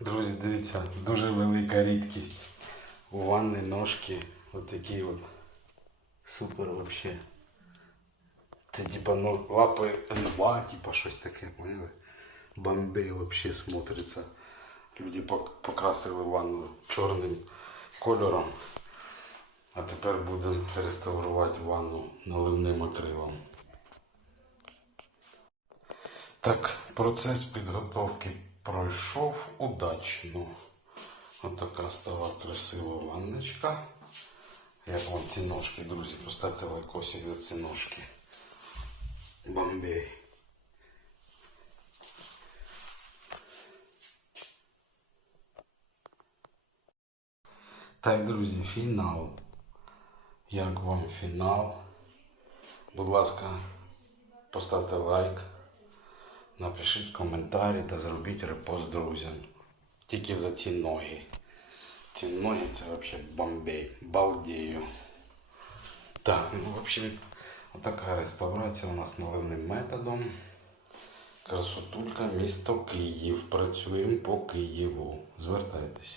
Друзі, дивіться, дуже велика рідкість. У ванни ножки отакі от. Супер вообще. Це типа ну, лапи Н2, типа щось таке, поняли? Бомбей вообще смотриться. Люди покрасили ванну чорним кольором. А тепер будемо реставрувати ванну наливним акрилом. Так, процес підготовки пройшов удачно. Отака стала красива ванночка. Як вам ці ножки, друзі, поставте лайкосик за ці ножки. Бомбей. Так, друзі, фінал. Як вам фінал? Будь ласка, поставте лайк, напишіть коментарі та зробіть репост друзям. Тільки за ці ноги. Ці ноги це взагалі бомбей. Балдею. Так, ну в общем, отака реставрація у нас наливним методом. Красотулька, місто Київ. Працюємо по Києву. Звертайтеся.